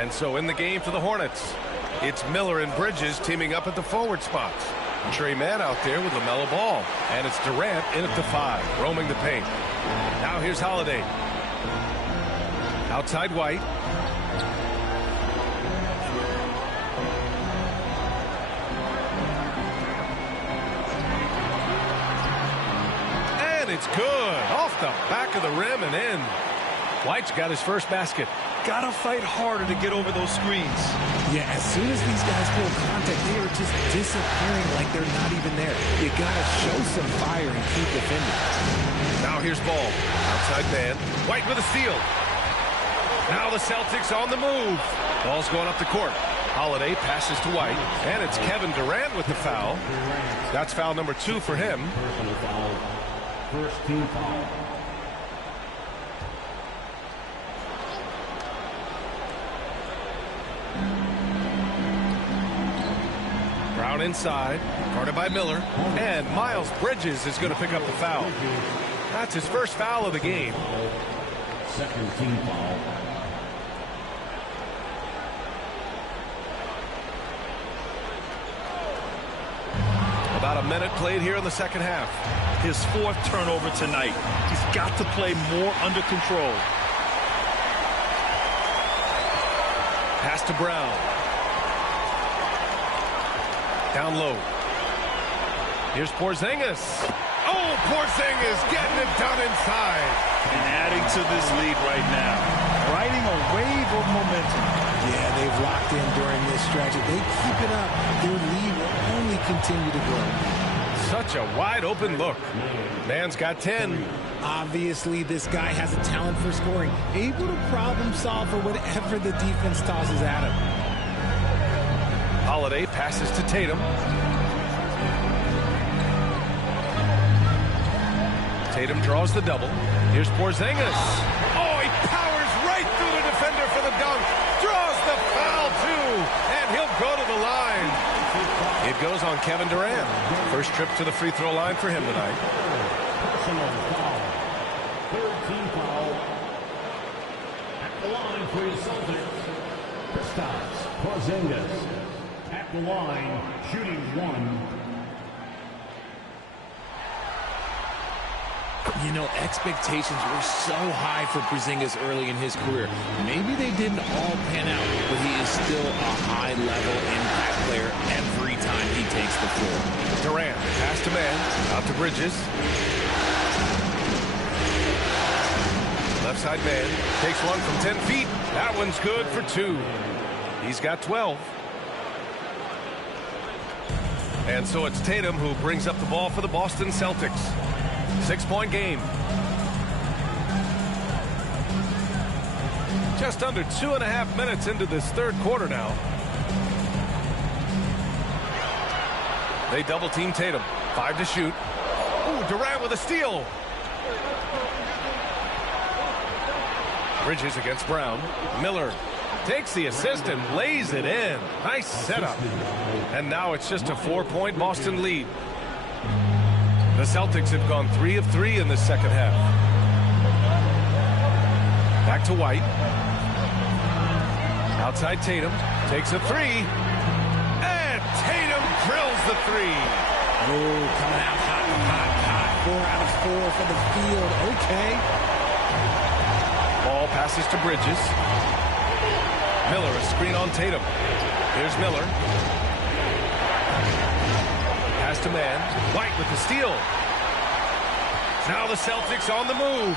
And so in the game for the Hornets, it's Miller and Bridges teaming up at the forward spots. Trey Mann out there with LaMelo Ball. And it's Durant in at the 5, roaming the paint. Now here's Holiday. Outside White. And it's good. Off the back of the rim and in. White's got his first basket. Gotta fight harder to get over those screens. Yeah, as soon as these guys pull contact, they are just disappearing like they're not even there. You gotta show some fire and keep defending. Now here's Ball. Outside man. White with a steal. Now the Celtics on the move. Ball's going up the court. Holiday passes to White. And it's Kevin Durant with the foul. That's foul number 2 for him. First team foul. Brown inside, guarded by Miller, and Miles Bridges is going to pick up the foul. That's his first foul of the game. Second team foul. About a minute played here in the second half. His 4th turnover tonight. He's got to play more under control. Pass to Brown. Down low. Here's Porzingis. Oh, Porzingis getting it done inside. And adding to this lead right now. Riding a wave of momentum. Yeah, they've locked in during this stretch. If they keep it up, their lead will only continue to grow. Such a wide open look. Man's got 10. Obviously, this guy has a talent for scoring. Able to problem solve for whatever the defense tosses at him. Holiday passes to Tatum. Tatum draws the double. Here's Porzingis. Oh, he powers right through the defender for the dunk. Draws the foul, too. And he'll go to the line. It goes on Kevin Durant. First trip to the free throw line for him tonight. Personal foul. Third team foul. At the line for your Celtics. Kristaps Porzingis. At the line, shooting 1. You know, expectations were so high for Porzingis early in his career. Maybe they didn't all pan out, but he is still a high-level impact player every time he takes the floor. Durant, pass to man, out to Bridges. Left side man, takes one from 10 feet. That one's good for 2. He's got 12. And so it's Tatum who brings up the ball for the Boston Celtics. 6-point game. Just under 2.5 minutes into this third quarter now. They double team Tatum. 5 to shoot. Ooh, Durant with a steal. Bridges against Brown. Miller takes the assist and lays it in. Nice setup. And now it's just a 4-point Boston lead. The Celtics have gone 3 of 3 in this second half. Back to White. Outside Tatum. Takes a 3. And Tatum drills the 3. Oh, coming out hot. 4 out of 4 for the field. Okay. Ball passes to Bridges. Miller, a screen on Tatum. Here's Miller. Pass to man. White with the steal. Now the Celtics on the move.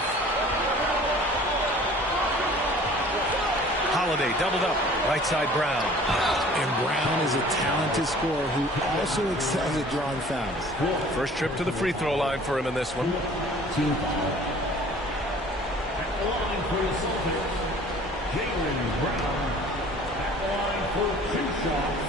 Holiday doubled up. Right side Brown. And Brown is a talented scorer who also excels at drawing fouls. First trip to the free throw line for him in this one. Team foul. At the line for the Celtics, Jaylen Brown. At the line for 2 shots.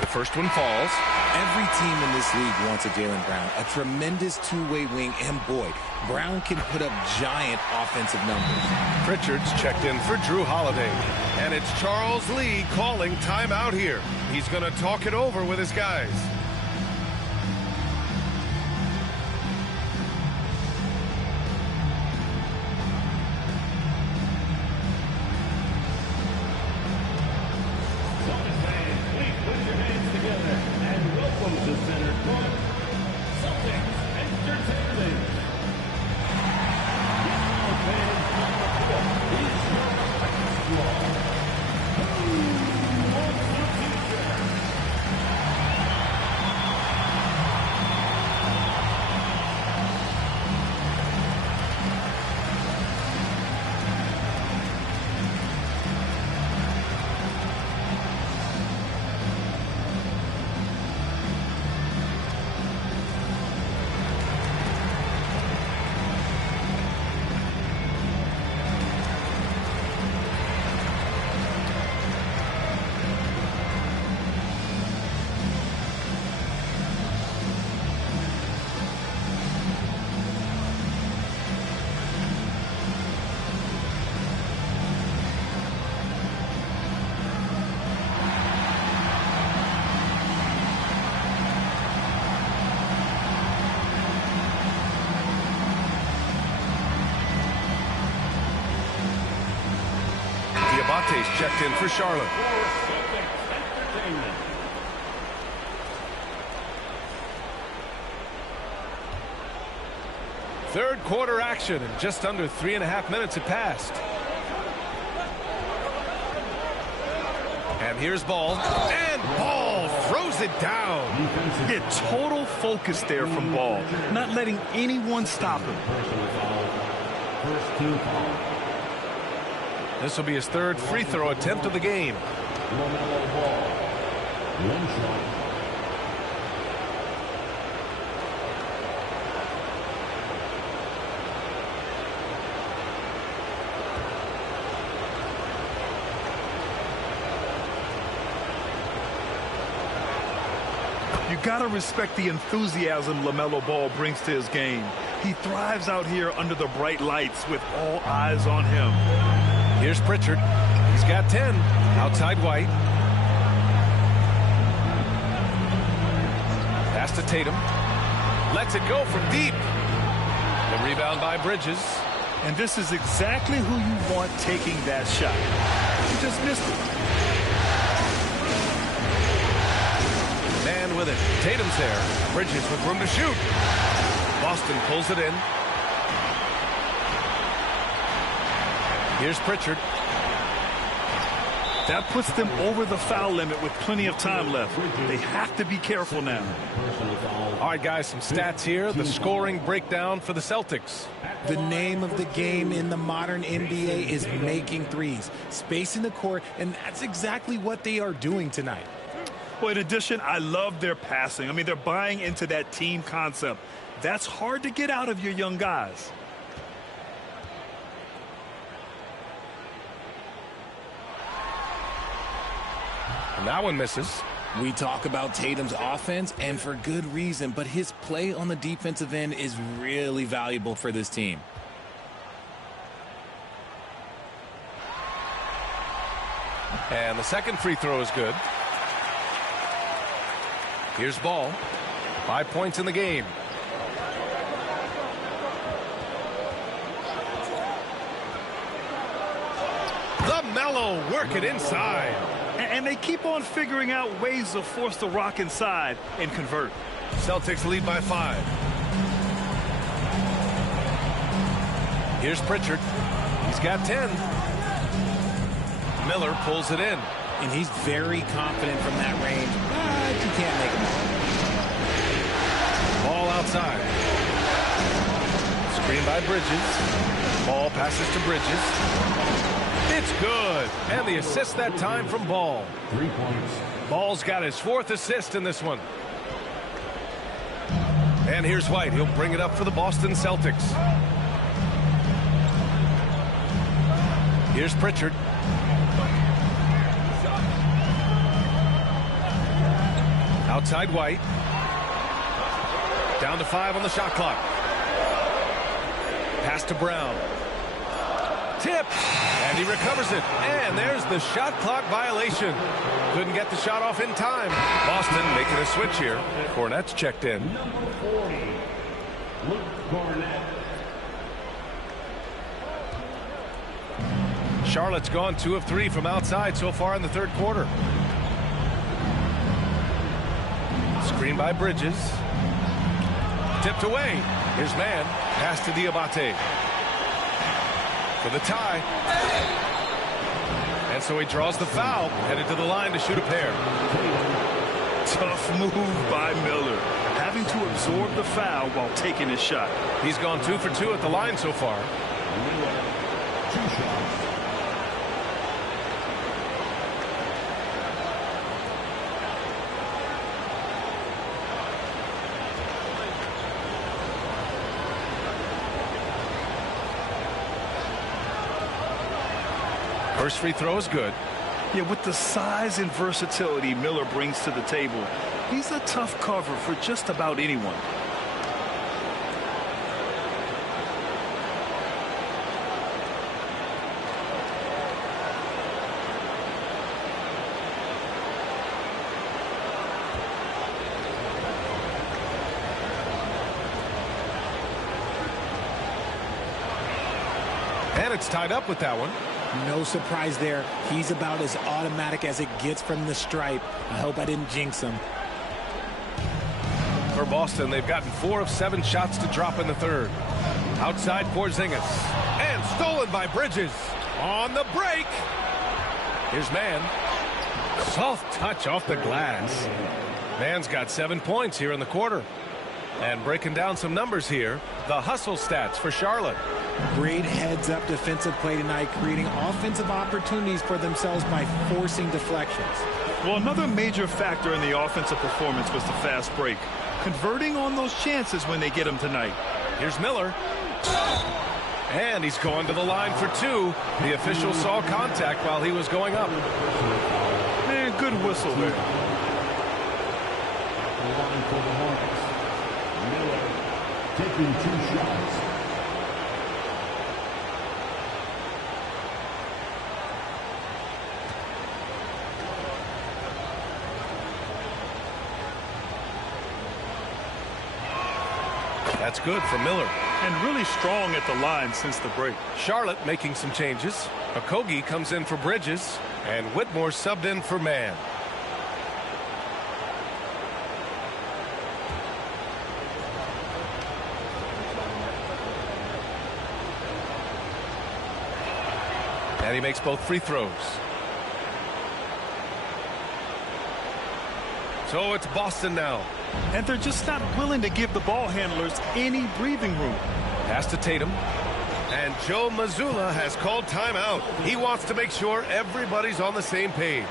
The first one falls. Every team in this league wants a Jaylen Brown, a tremendous two-way wing, and boy, Brown can put up giant offensive numbers. Pritchard's checked in for Drew Holiday. And it's Charles Lee calling timeout here. He's going to talk it over with his guys. Diabate's checked in for Charlotte. Third quarter action, and just under 3.5 minutes have passed. And here's Ball, and Ball throws it down. Yeah, total focus there from Ball, not letting anyone stop him. First two fouls. This will be his third free throw attempt of the game. LaMelo Ball. One shot. You gotta respect the enthusiasm LaMelo Ball brings to his game. He thrives out here under the bright lights with all eyes on him. Here's Pritchard. He's got 10. Outside White. Pass to Tatum. Lets it go from deep. The rebound by Bridges. And this is exactly who you want taking that shot. He just missed it. Man with it. Tatum's there. Bridges with room to shoot. Boston pulls it in. Here's Pritchard. That puts them over the foul limit with plenty of time left. They have to be careful now. All right, guys, some stats here. The scoring breakdown for the Celtics. The name of the game in the modern NBA is making threes, spacing the court, and that's exactly what they are doing tonight. Well, in addition, I love their passing. I mean, they're buying into that team concept. That's hard to get out of your young guys. And that one misses. We talk about Tatum's offense, and for good reason, but his play on the defensive end is really valuable for this team. And the second free throw is good. Here's Ball. 5 points in the game. LaMelo working inside. And they keep on figuring out ways to force the rock inside and convert. Celtics lead by 5. Here's Pritchard. He's got 10. Miller pulls it in. And he's very confident from that range, but you can't make him. Ball outside. Screen by Bridges. Ball passes to Bridges. It's good. And the assist that time from Ball. 3 points. Ball's got his 4th assist in this one. And here's White. He'll bring it up for the Boston Celtics. Here's Pritchard. Outside White. Down to 5 on the shot clock. Pass to Brown. Tip. And he recovers it. And there's the shot clock violation. Couldn't get the shot off in time. Boston making a switch here. Hornets checked in. Number 40, Luke Cornett. Charlotte's gone 2 of 3 from outside so far in the third quarter. Screen by Bridges. Tipped away. Here's Man. Pass to Diabate. For the tie. And so he draws the foul. Headed to the line to shoot a pair. Tough move by Miller. Having to absorb the foul while taking his shot. He's gone 2 for 2 at the line so far. Miller, 2 shots. First free throw is good. Yeah, with the size and versatility Miller brings to the table, he's a tough cover for just about anyone. And it's tied up with that one. No surprise there. He's about as automatic as it gets from the stripe. I hope I didn't jinx him. For Boston, they've gotten 4 of 7 shots to drop in the third. Outside Porzingis. And stolen by Bridges. On the break. Here's Mann. Soft touch off the glass. Mann's got 7 points here in the quarter. And breaking down some numbers here, the hustle stats for Charlotte. Great heads-up defensive play tonight, creating offensive opportunities for themselves by forcing deflections. Well, another major factor in the offensive performance was the fast break. Converting on those chances when they get them tonight. Here's Miller. And he's going to the line for 2. The official saw contact while he was going up. Man, good whistle there. The line for the Hornets. Miller taking 2 shots. That's good for Miller. And really strong at the line since the break. Charlotte making some changes. Okogie comes in for Bridges. And Whitmore subbed in for Mann. And he makes both free throws. So it's Boston now. And they're just not willing to give the ball handlers any breathing room. Pass to Tatum. And Joe Mazzulla has called timeout. He wants to make sure everybody's on the same page.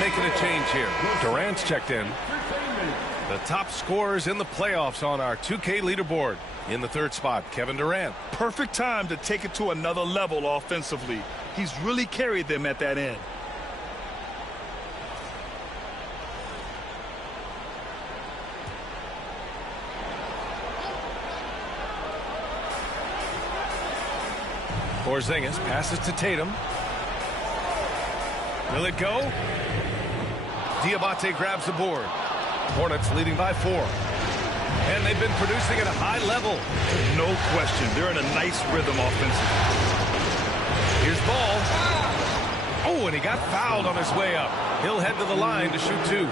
Making a change here. Durant's checked in. The top scorers in the playoffs on our 2K leaderboard. In the third spot, Kevin Durant. Perfect time to take it to another level offensively. He's really carried them at that end. Porzingis passes to Tatum. Will it go? Diabate grabs the board. Hornets leading by 4. And they've been producing at a high level. No question. They're in a nice rhythm offensively. Here's Ball. Oh, and he got fouled on his way up. He'll head to the line to shoot 2.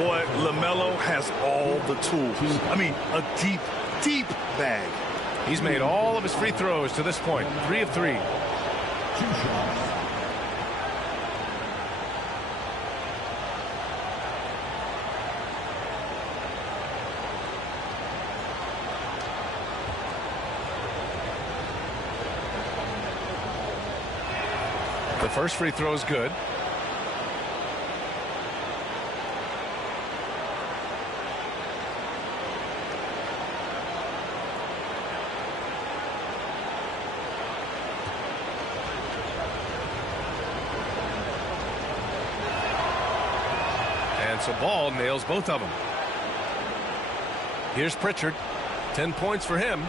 Boy, LaMelo has all the tools. I mean, a deep, deep bag. He's made all of his free throws to this point. 3 of 3. 2 shots. The first free throw is good. And so Ball nails both of them. Here's Pritchard. 10 points for him.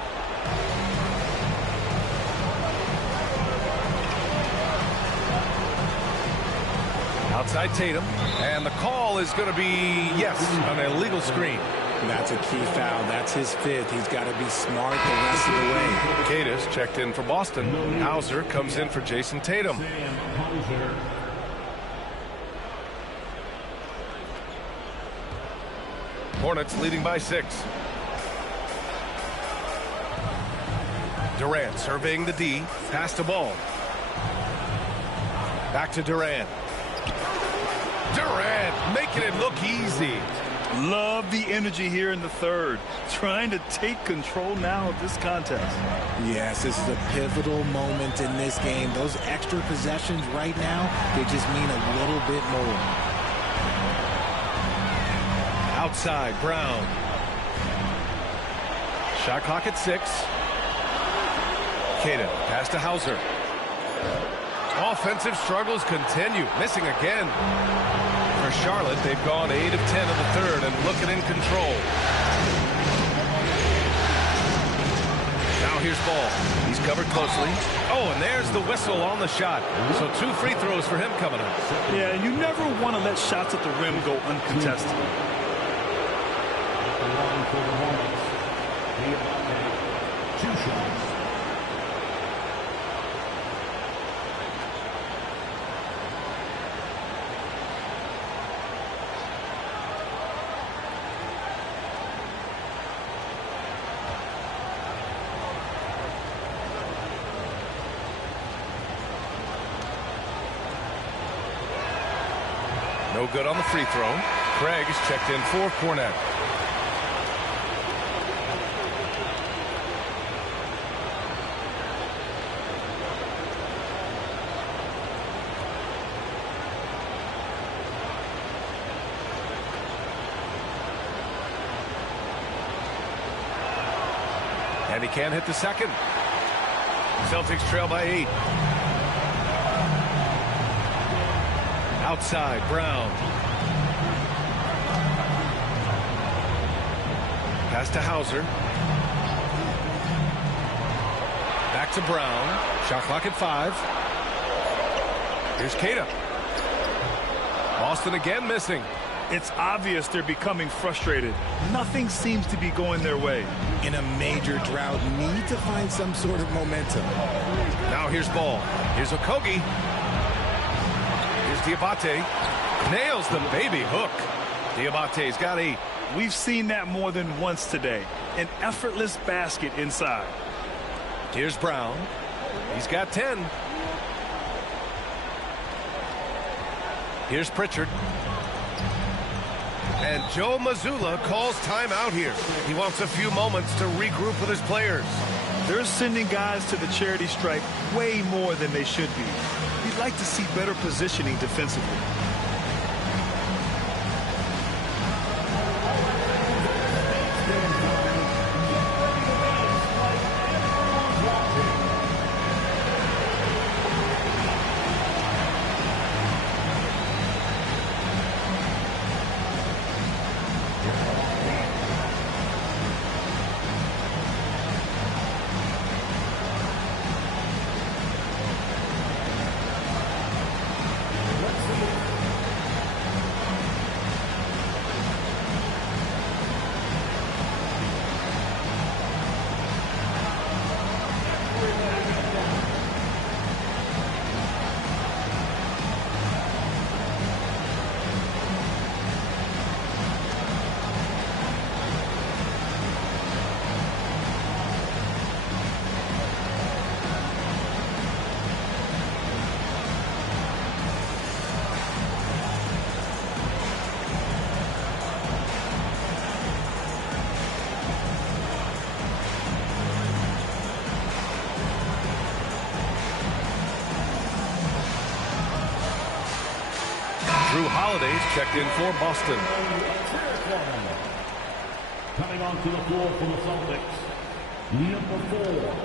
Outside Tatum. And the call is going to be, yes, an illegal screen. That's a key foul. That's his fifth. He's got to be smart the rest of the way. Cadis checked in for Boston. Hauser comes in for Jason Tatum. Hornets leading by 6. Durant surveying the D. Pass to Ball. Back to Durant. Durant making it look easy. Love the energy here in the third. Trying to take control now of this contest. Yes, this is a pivotal moment in this game. Those extra possessions right now, they just mean a little bit more. Outside, Brown. Shot clock at 6. Caden, pass to Hauser. Offensive struggles continue. Missing again. For Charlotte, they've gone 8 of 10 in the third and looking in control. Now here's Ball. He's covered closely. Oh, and there's the whistle on the shot. So 2 free throws for him coming up. Yeah, you never want to let shots at the rim go uncontested. For the Hornets, 2 shots. No good on the free throw. Craig is checked in for Cornette. And he can't hit the second. Celtics trail by 8. Outside, Brown. Pass to Hauser. Back to Brown. Shot clock at 5. Here's Cada. Boston again missing. It's obvious they're becoming frustrated. Nothing seems to be going their way. In a major drought, need to find some sort of momentum. Now here's Ball. Here's Okogie. Here's Diabate. Nails the baby hook. Diabate's got 8. We've seen that more than once today. An effortless basket inside. Here's Brown. He's got 10. Here's Pritchard. And Joe Mazzulla calls timeout here. He wants a few moments to regroup with his players. They're sending guys to the charity stripe way more than they should be. You'd like to see better positioning defensively. Drew Holiday's checked in for Boston. Coming onto the floor for the Celtics, number 4,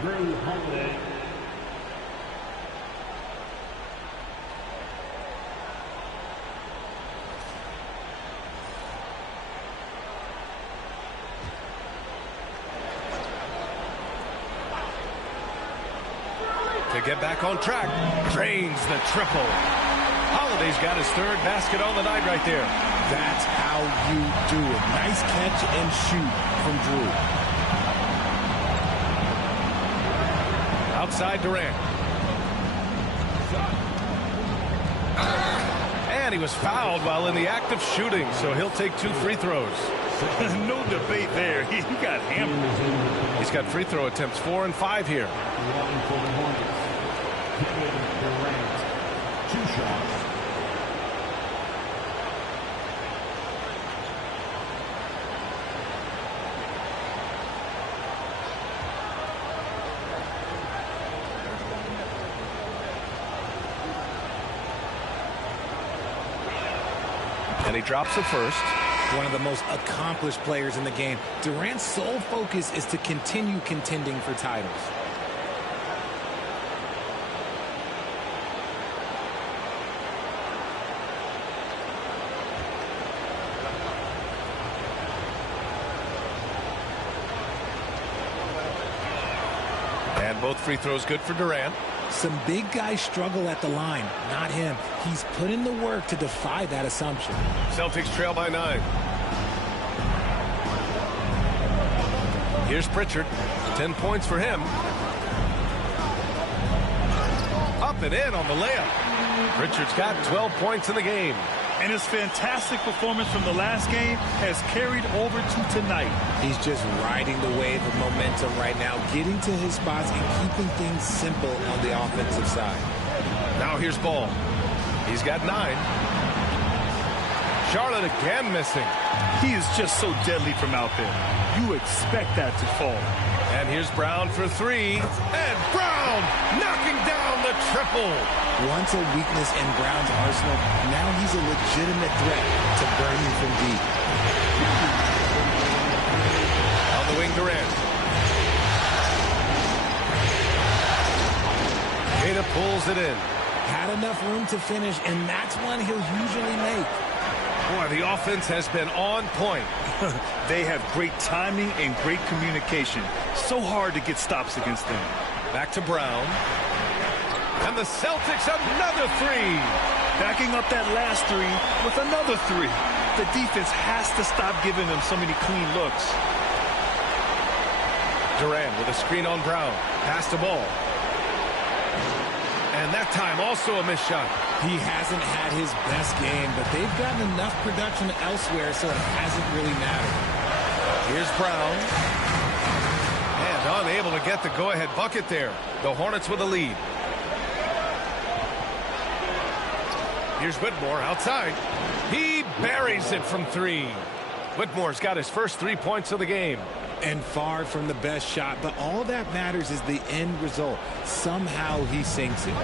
Drew Holiday. To get back on track, drains the triple. Holiday he's got his third basket on the night right there. That's how you do it. Nice catch and shoot from Drew. Outside Durant. And he was fouled while in the act of shooting, so he'll take 2 free throws. No debate there. He got hammered. He's got free throw attempts 4 and 5 here. Line for the Hornets. Kevin Durant. 2 shots. And he drops it first. One of the most accomplished players in the game. Durant's sole focus is to continue contending for titles. And both free throws good for Durant. Some big guys struggle at the line, not him. He's put in the work to defy that assumption. Celtics trail by 9. Here's Pritchard. 10 points for him. Up and in on the layup. Pritchard's got 12 points in the game. And his fantastic performance from the last game has carried over to tonight. He's just riding the wave of momentum right now, getting to his spots and keeping things simple on the offensive side. Now here's Ball. He's got 9. Charlotte again missing. He is just so deadly from out there. You expect that to fall. And here's Brown for 3. And Brown knocking down the triple. Once a weakness in Brown's arsenal, now he's a legitimate threat to burn you from deep. On the wing, Durant. Ada pulls it in. Had enough room to finish, and that's one he'll usually make. Boy, the offense has been on point. They have great timing and great communication. So hard to get stops against them. Back to Brown. And the Celtics another 3. Backing up that last 3 with another 3. The defense has to stop giving them so many clean looks. Durant with a screen on Brown. Pass the ball. And that time also a missed shot. He hasn't had his best game, but they've gotten enough production elsewhere, so it hasn't really mattered. Here's Brown. And unable to get the go-ahead bucket there. The Hornets with a lead. Here's Whitmore outside. He buries it from 3. Whitmore's got his first 3 points of the game. And far from the best shot, but all that matters is the end result. Somehow he sinks it.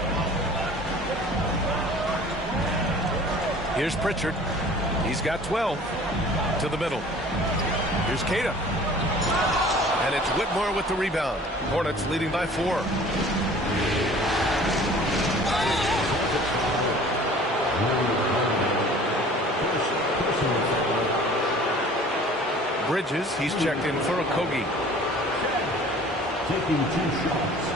Here's Pritchard. He's got 12. To the middle. Here's Cada. And it's Whitmore with the rebound. Hornets leading by 4. Bridges, he's checked in for Okogie. Taking 2 shots.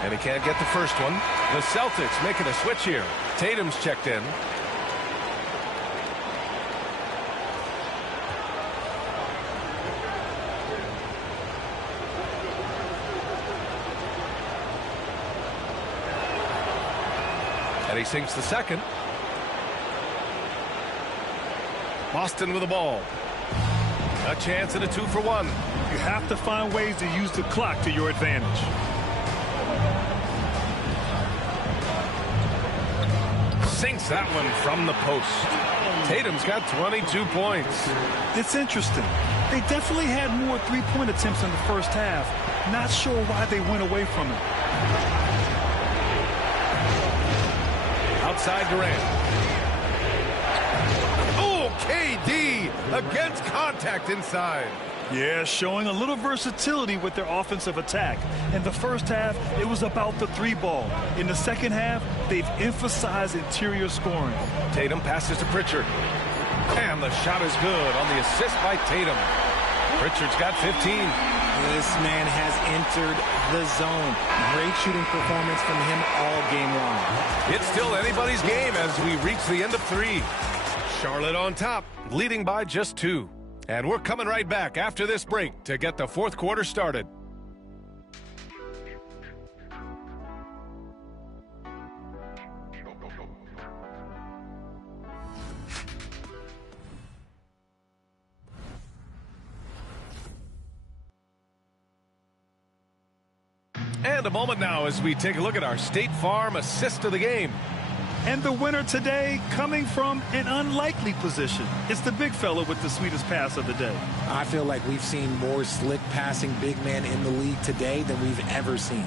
And he can't get the first one. The Celtics making a switch here. Tatum's checked in. And he sinks the second. Boston with the ball. A chance at a 2-for-1. You have to find ways to use the clock to your advantage. Sinks that one from the post. Tatum's got 22 points. It's interesting. They definitely had more three-point attempts in the first half. Not sure why they went away from it. Outside Durant. Oh, KD against contact inside. Yeah, showing a little versatility with their offensive attack. In the first half, it was about the three ball. In the second half, they've emphasized interior scoring. Tatum passes to Pritchard. And the shot is good on the assist by Tatum. Pritchard's got 15. This man has entered the zone. Great shooting performance from him all game long. It's still anybody's game as we reach the end of 3. Charlotte on top, leading by just 2. And we're coming right back after this break to get the fourth quarter started. And a moment now as we take a look at our State Farm assist of the game. And the winner today coming from an unlikely position. It's the big fella with the sweetest pass of the day. I feel like we've seen more slick passing big men in the league today than we've ever seen.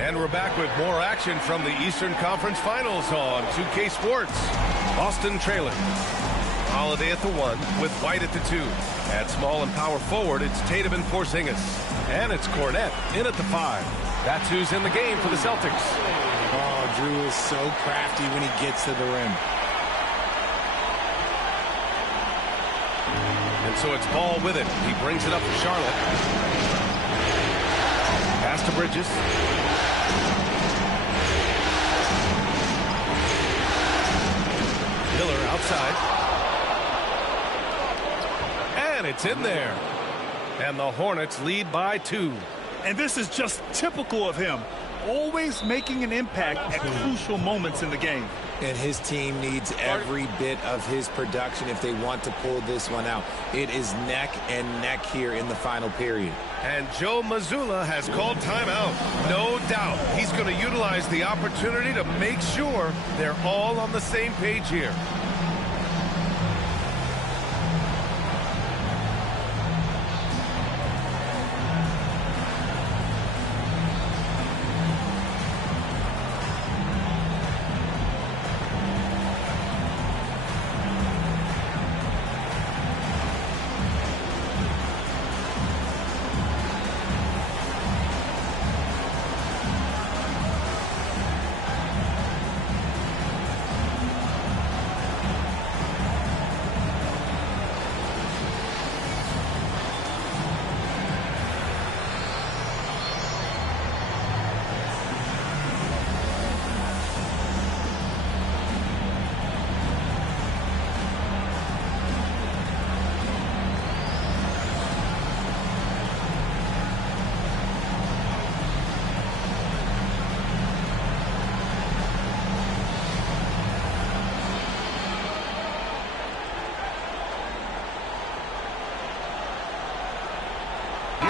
And we're back with more action from the Eastern Conference Finals on 2K Sports. Boston trailing. Holiday at the 1 with White at the 2. At small and power forward, it's Tatum and Porzingis. And it's Cornet in at the 5. That's who's in the game for the Celtics. Oh, Drew is so crafty when he gets to the rim. And so it's Ball with it. He brings it up to Charlotte. Pass to Bridges. Miller outside. And it's in there. And the Hornets lead by 2. And this is just typical of him. Always making an impact at crucial moments in the game. And his team needs every bit of his production if they want to pull this one out. It is neck and neck here in the final period. And Joe Mazzulla has called timeout. No doubt he's going to utilize the opportunity to make sure they're all on the same page here.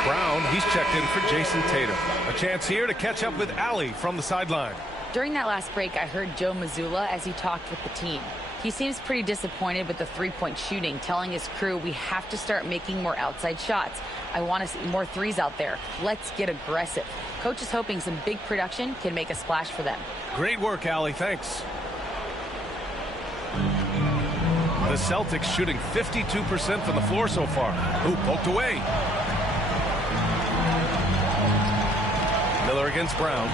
Brown, he's checked in for Jason Tatum. A chance here to catch up with Allie from the sideline. During that last break, I heard Joe Mazzulla as he talked with the team. He seems pretty disappointed with the three-point shooting, telling his crew we have to start making more outside shots. I want to see more threes out there. Let's get aggressive. Coach is hoping some big production can make a splash for them. Great work, Allie. Thanks. The Celtics shooting 52% from the floor so far. Ooh, poked away. Miller against Brown.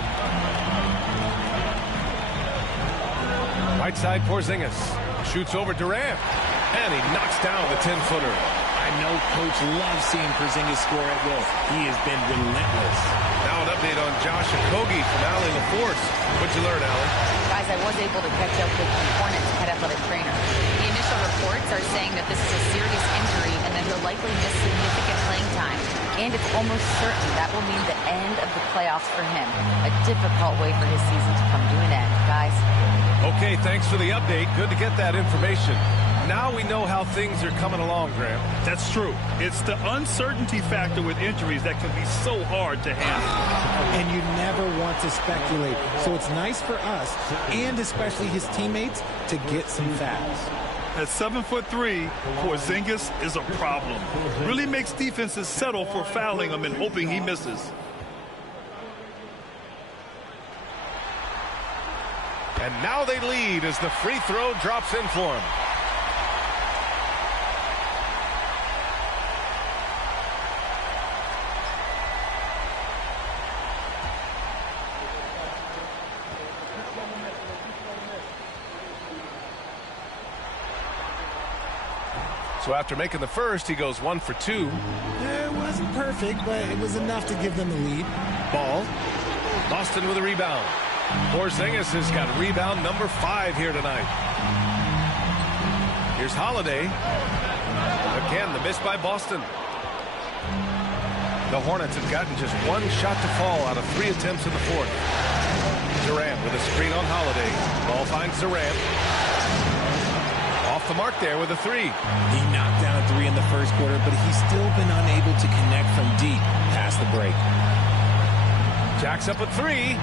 Right side Porzingis. Shoots over Durant. And he knocks down the 10-footer. I know Coach loves seeing Porzingis score at will. He has been relentless. Now an update on Josh Okogie from Allie LaForce. What'd you learn, Allie? Guys, I was able to catch up with the Hornets head athletic trainer. The initial reports are saying that this is a serious injury and that he'll likely miss significant playing time. And it's almost certain that will mean the end of the playoffs for him. A difficult way for his season to come to an end, guys. Okay, thanks for the update. Good to get that information. Now we know how things are coming along, Graham. That's true. It's the uncertainty factor with injuries that can be so hard to handle. And you never want to speculate. So it's nice for us, and especially his teammates, to get some facts. At 7'3", Porzingis is a problem. Really makes defenses settle for fouling him and hoping he misses. And now they lead as the free throw drops in for him. So after making the first, he goes 1 for 2. It wasn't perfect, but it was enough to give them the lead. Ball. Boston with a rebound. Porzingis has got rebound number 5 here tonight. Here's Holiday. Again, the miss by Boston. The Hornets have gotten just 1 shot to fall out of 3 attempts in the fourth. Durant with a screen on Holiday. Ball finds Durant. Off the mark there with a 3. He knocked down a 3 in the first quarter, but he's still been unable to connect from deep past the break. Jacks up a 3.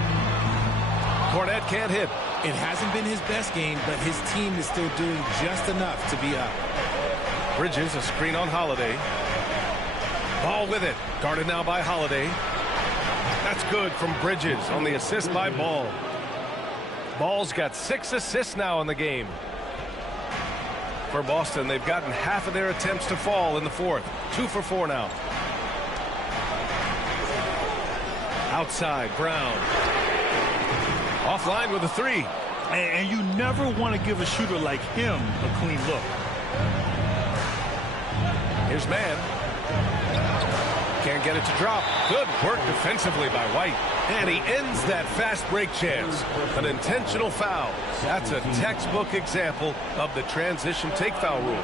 Cornet can't hit. It hasn't been his best game, but his team is still doing just enough to be up. Bridges, a screen on Holiday. Ball with it. Guarded now by Holiday. That's good from Bridges on the assist by Ball. Ball's got 6 assists now in the game. For Boston, they've gotten half of their attempts to fall in the fourth. 2 for 4 now. Outside, Brown. Offline with a 3. And you never want to give a shooter like him a clean look. Here's Mann. Can't get it to drop. Good work defensively by White. And he ends that fast break chance. An intentional foul. That's a textbook example of the transition take foul rule.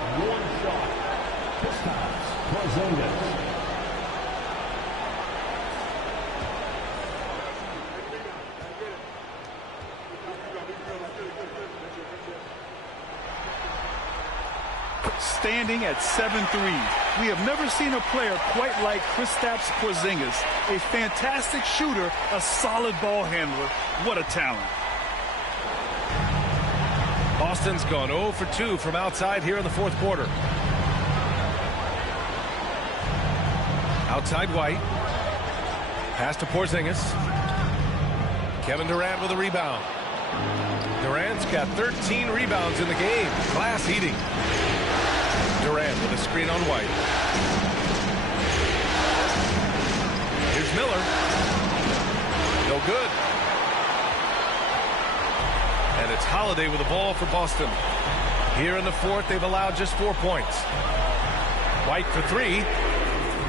Standing at 7-3, we have never seen a player quite like Kristaps Porzingis. A fantastic shooter, a solid ball handler. What a talent. Boston's gone 0 for 2 from outside here in the fourth quarter. Outside White. Pass to Porzingis. Kevin Durant with a rebound. Durant's got 13 rebounds in the game. Glass eating. Durant with a screen on White. Here's Miller. No good. And it's Holiday with the ball for Boston. Here in the fourth, they've allowed just 4 points. White for 3.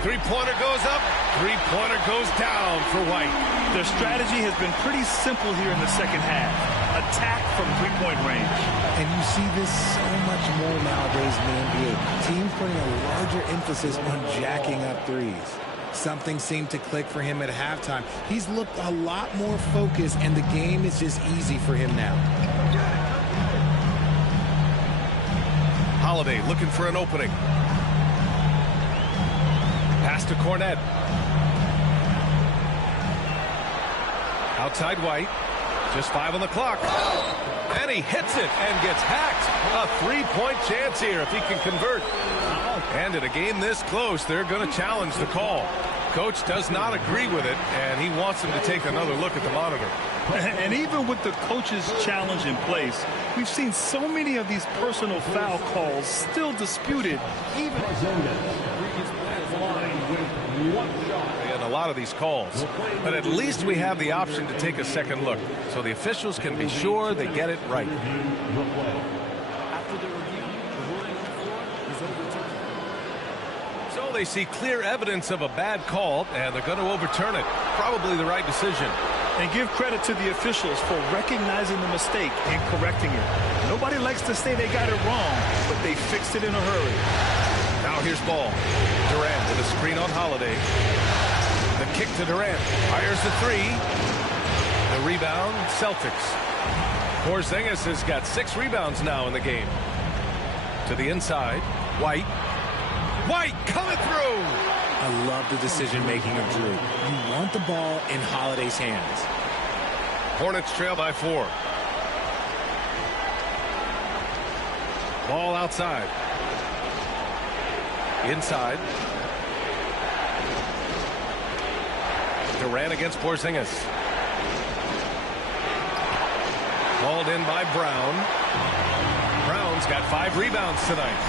Three-pointer goes up. Three-pointer goes down for White. Their strategy has been pretty simple here in the second half. Attack from three-point range. And you see this so much more nowadays in the NBA. Teams putting a larger emphasis on jacking up threes. Something seemed to click for him at halftime. He's looked a lot more focused, and the game is just easy for him now. Holiday looking for an opening. Pass to Cornet. Outside White. Just 5 on the clock. And he hits it and gets hacked. A 3-point chance here if he can convert. And in a game this close, they're going to challenge the call. Coach does not agree with it, and he wants him to take another look at the monitor. And even with the coach's challenge in place, we've seen so many of these personal foul calls still disputed. Even and a lot of these calls. But at least we have the option to take a second look, so the officials can be sure they get it right. So they see clear evidence of a bad call, and they're going to overturn it. Probably the right decision. And give credit to the officials for recognizing the mistake and correcting it. Nobody likes to say they got it wrong, but they fixed it in a hurry. Now here's Ball. Durant with a screen on Holiday. The kick to Durant. Fires the 3. The rebound, Celtics. Porzingis has got 6 rebounds now in the game. To the inside, White. White coming through. I love the decision-making of Drew. You want the ball in Holiday's hands. Hornets trail by 4. Ball outside. Inside. Durant against Porzingis. Called in by Brown. Brown's got 5 rebounds tonight.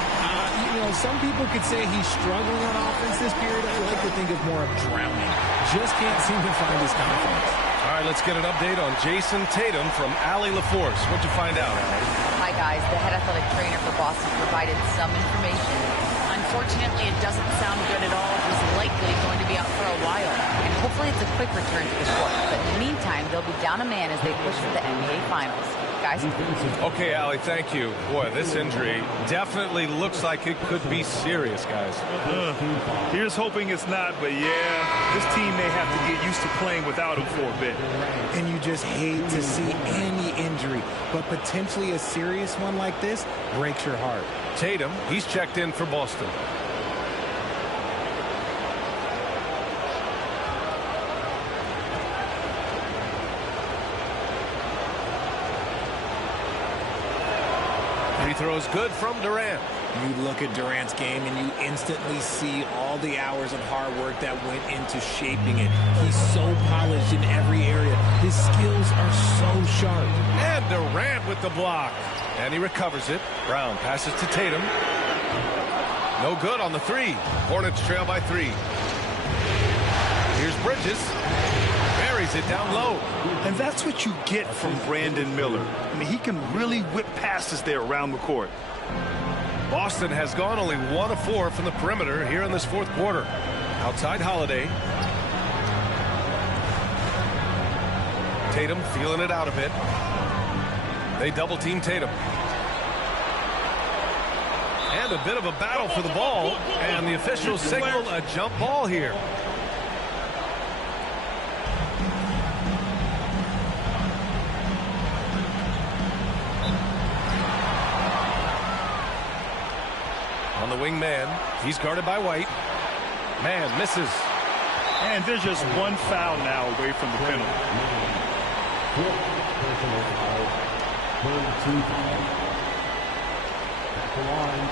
You know, some people could say he's struggling on offense this period. I like to think of more of drowning. Just can't seem to find his confidence. All right, let's get an update on Jason Tatum from Allie LaForce. What'd you find out, Allie? Hi, guys. The head athletic trainer for Boston provided some information. Unfortunately, it doesn't sound good at all. He's likely going to be out for a while. And hopefully it's a quick return to the court. But in the meantime, they'll be down a man as they push for the NBA Finals. Guys? Okay, Allie, thank you. Boy, this injury definitely looks like it could be serious, guys. Here's hoping it's not, but yeah, this team may have to get used to playing without him for a bit. And you just hate to see any injury, but potentially a serious one like this breaks your heart. Tatum, he's checked in for Boston. Free throws good from Durant. You look at Durant's game and you instantly see all the hours of hard work that went into shaping it. He's so polished in every area. His skills are so sharp. And Durant with the block. And he recovers it. Brown passes to Tatum. No good on the 3. Hornets trail by 3. Here's Bridges. Buries it down low. And that's what you get from Brandon Miller. I mean, he can really whip passes there around the court. Boston has gone only 1 of 4 from the perimeter here in this 4th quarter. Outside Holiday. Tatum feeling it out a bit. They double team Tatum. And a bit of a battle for the ball. And the officials signal a jump ball here. On the wing man, he's guarded by White. Man misses. And there's just one foul now away from the penalty. At the line,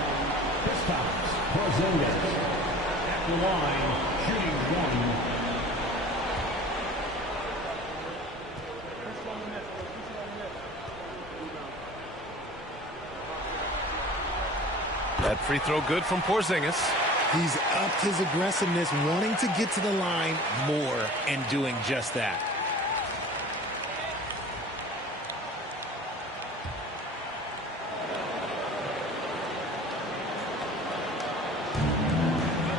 Kristaps Porzingis. At the line, shooting 1. That free throw good from Porzingis. He's upped his aggressiveness, wanting to get to the line more and doing just that.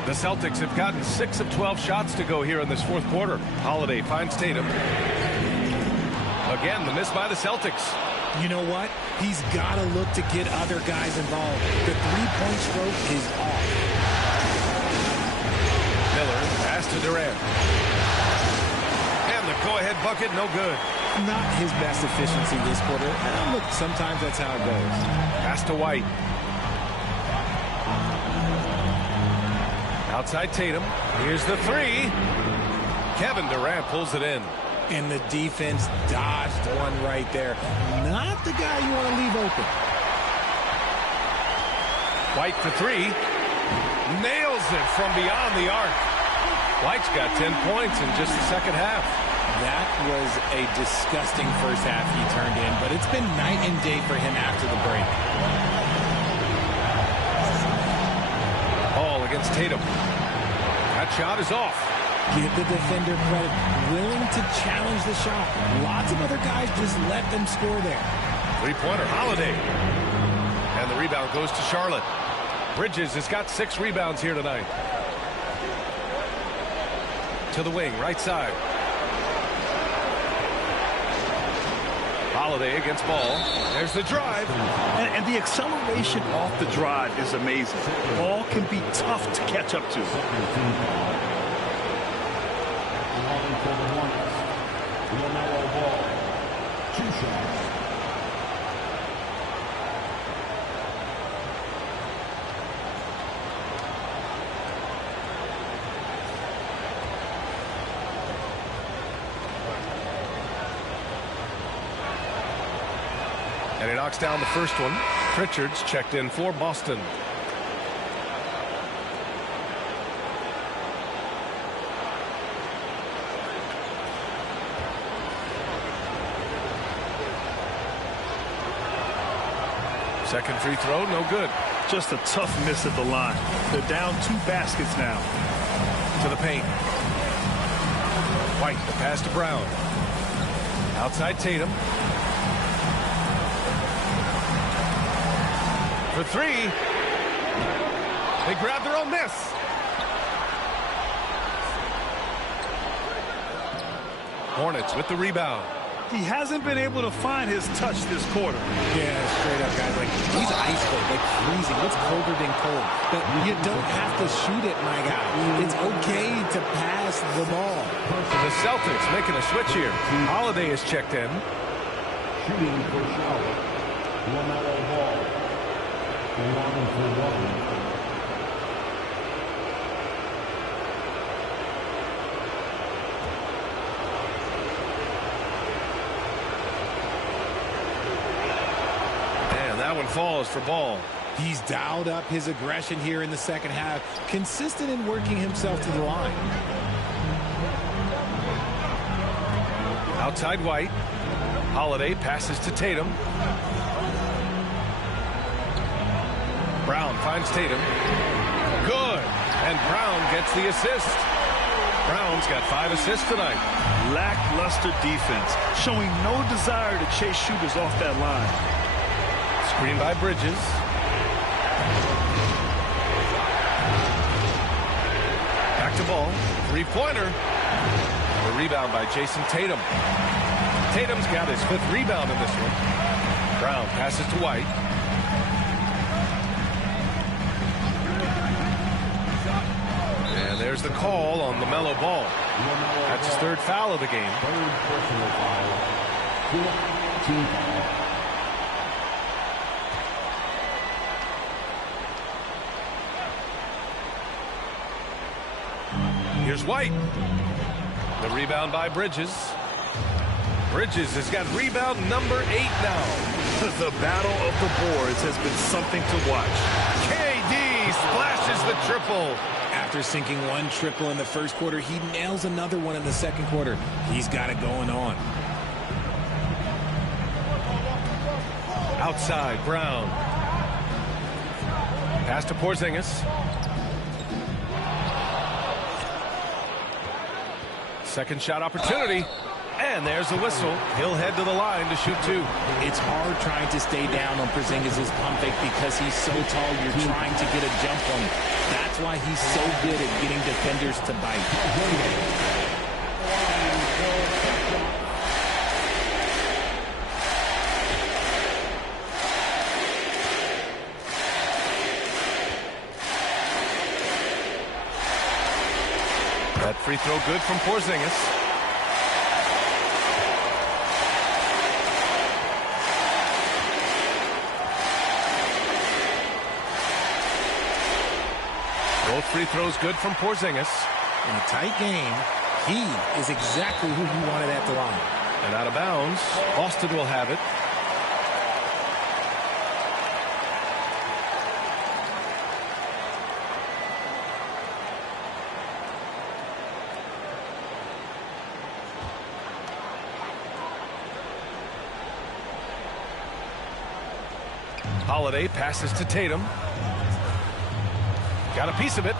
The Celtics have gotten 6 of 12 shots to go here in this 4th quarter. Holiday finds Tatum. Again, the miss by the Celtics. You know what? He's got to look to get other guys involved. The three-point stroke is off. Miller pass to Durant. And the go-ahead bucket, no good. Not his best efficiency this quarter. And look, sometimes that's how it goes. Pass to White. Outside Tatum. Here's the 3. Kevin Durant pulls it in. And the defense dodged one right there. Not the guy you want to leave open. White for 3. Nails it from beyond the arc. White's got 10 points in just the second half. That was a disgusting first half he turned in, but it's been night and day for him after the break. Ball against Tatum. That shot is off. Give the defender credit, willing to challenge the shot. Lots of other guys just let them score there. Three-pointer, Holiday. And the rebound goes to Charlotte. Bridges has got 6 rebounds here tonight. To the wing, right side. Holiday against Ball. There's the drive. And the acceleration off the drive is amazing. Ball can be tough to catch up to. For the Hornets, LaMelo Ball, 2 shots. And he knocks down the first one. Pritchard's checked in for Boston. Second free throw, no good. Just a tough miss at the line. They're down 2 baskets now. To the paint. White, the pass to Brown. Outside Tatum. For 3. They grab their own miss. Hornets with the rebound. He hasn't been able to find his touch this quarter. Yeah, straight up, guys. Like, he's ice cold, like freezing. It's colder than cold. But you don't have to shoot it, my guy. It's okay to pass the ball. The Celtics making a switch here. Holiday is checked in. Shooting for Charlotte. LaMelo Ball. 1 for 1. That one falls for Ball. He's dialed up his aggression here in the second half, consistent in working himself to the line. Outside White. Holiday passes to Tatum. Brown finds Tatum. Good. And Brown gets the assist. Brown's got 5 assists tonight. Lackluster defense, showing no desire to chase shooters off that line. Screen by Bridges. Back to Ball. 3-pointer. A rebound by Jason Tatum. Tatum's got his 5th rebound in this one. Brown passes to White. And there's the call on LaMelo Ball. That's his 3rd foul of the game. 3rd personal foul. 4th team foul. Here's White. The rebound by Bridges. Bridges has got rebound number 8 now. The battle of the boards has been something to watch. KD splashes the triple. After sinking 1 triple in the first quarter, he nails another one in the second quarter. He's got it going on. Outside, Brown. Pass to Porzingis. Second shot opportunity. And there's the whistle. He'll head to the line to shoot 2. It's hard trying to stay down on Porzingis' pump fake because he's so tall. You're trying to get a jump on him. That's why he's so good at getting defenders to bite. That free throw good from Porzingis. Both free throws good from Porzingis. In a tight game, he is exactly who you wanted at the line. And out of bounds, Boston will have it. Holiday passes to Tatum. Got a piece of it.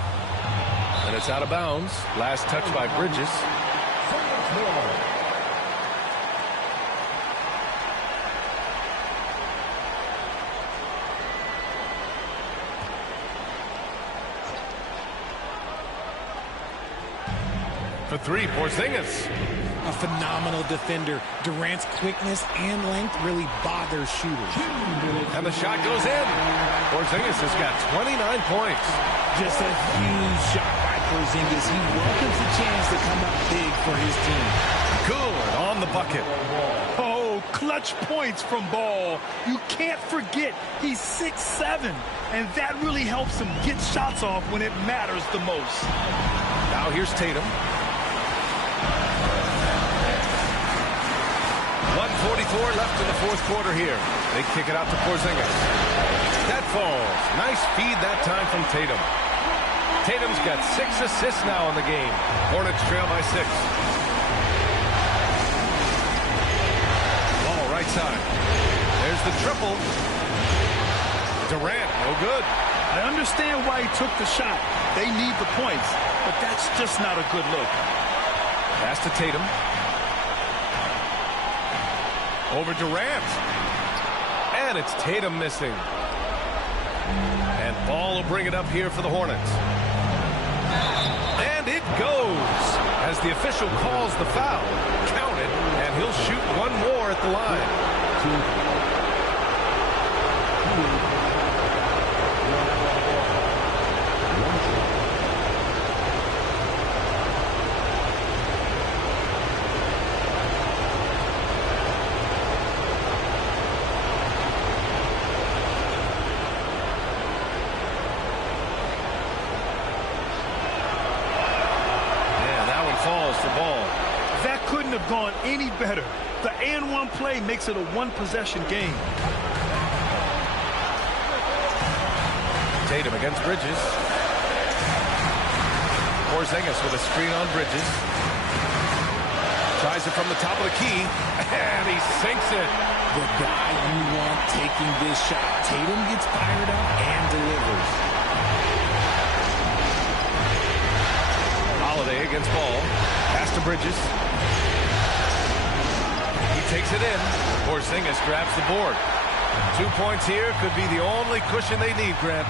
And it's out of bounds. Last touch by Bridges. For 3, Porzingis. A phenomenal defender. Durant's quickness and length really bothers shooters. And the shot goes in. Porzingis has got 29 points. Just a huge shot by Porzingis. He welcomes the chance to come up big for his team. Good on the bucket. Oh, clutch points from Ball. You can't forget he's 6'7", and that really helps him get shots off when it matters the most. Now here's Tatum. 1:44 left in the 4th quarter here. They kick it out to Porzingis. That falls. Nice feed that time from Tatum. Tatum's got 6 assists now in the game. Hornets trail by 6. Ball right side. There's the triple. Durant, no good. I understand why he took the shot. They need the points, but that's just not a good look. Pass to Tatum. Over Durant. And it's Tatum missing. And Ball will bring it up here for the Hornets. And it goes as the official calls the foul. Count it, and he'll shoot one more at the line. Falls for Ball. That couldn't have gone any better. The and-one play makes it a one-possession game. Tatum against Bridges. Porzingis with a screen on Bridges. Tries it from the top of the key, and he sinks it. The guy you want taking this shot. Tatum gets fired up and delivers. Holiday against Ball. Pass to Bridges. He takes it in. Porzingis grabs the board. 2 points here could be the only cushion they need, Grant.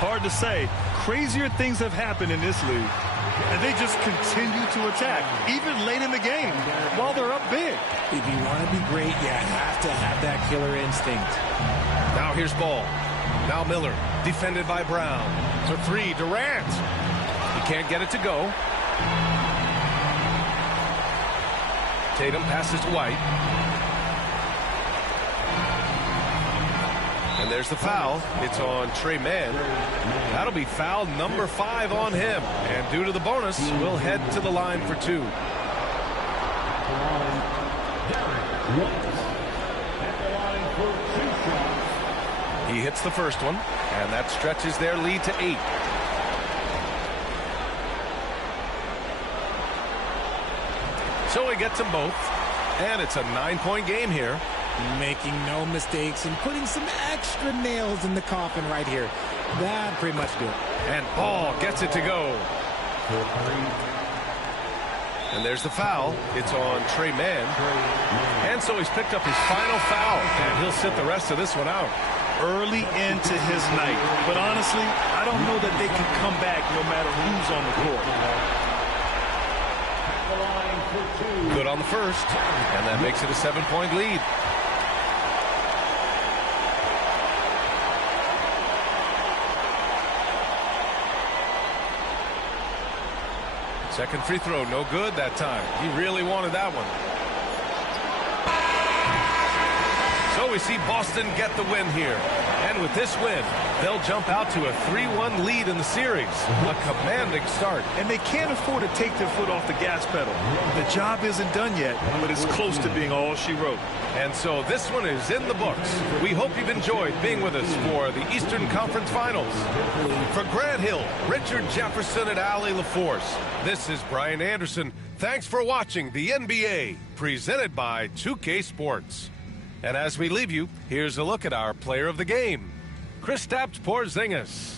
Hard to say. Crazier things have happened in this league. And they just continue to attack, even late in the game, while they're up big. If you want to be great, you have to have that killer instinct. Now here's Ball. Now Miller, defended by Brown. To three, Durant. He can't get it to go. Tatum passes to White. And there's the foul. It's on Trey Mann. That'll be foul number 5 on him. And due to the bonus, we'll head to the line for 2. He hits the first one, and that stretches their lead to 8. So he gets them both, and it's a 9-point game here. Making no mistakes and putting some extra nails in the coffin right here. That pretty much do it. And Ball gets it to go. And there's the foul. It's on Trey Mann. And so he's picked up his final foul, and he'll sit the rest of this one out. Early into his night. But honestly, I don't know that they can come back no matter who's on the court. Good on the first, and that makes it a 7-point lead. Second free throw, no good that time. He really wanted that one. So we see Boston get the win here. And with this win, they'll jump out to a 3-1 lead in the series. A commanding start. And they can't afford to take their foot off the gas pedal. The job isn't done yet, but it's close to being all she wrote. And so this one is in the books. We hope you've enjoyed being with us for the Eastern Conference Finals. For Grant Hill, Richard Jefferson, and Allie LaForce, this is Brian Anderson. Thanks for watching the NBA, presented by 2K Sports. And as we leave you, here's a look at our player of the game, Kristaps Porzingis.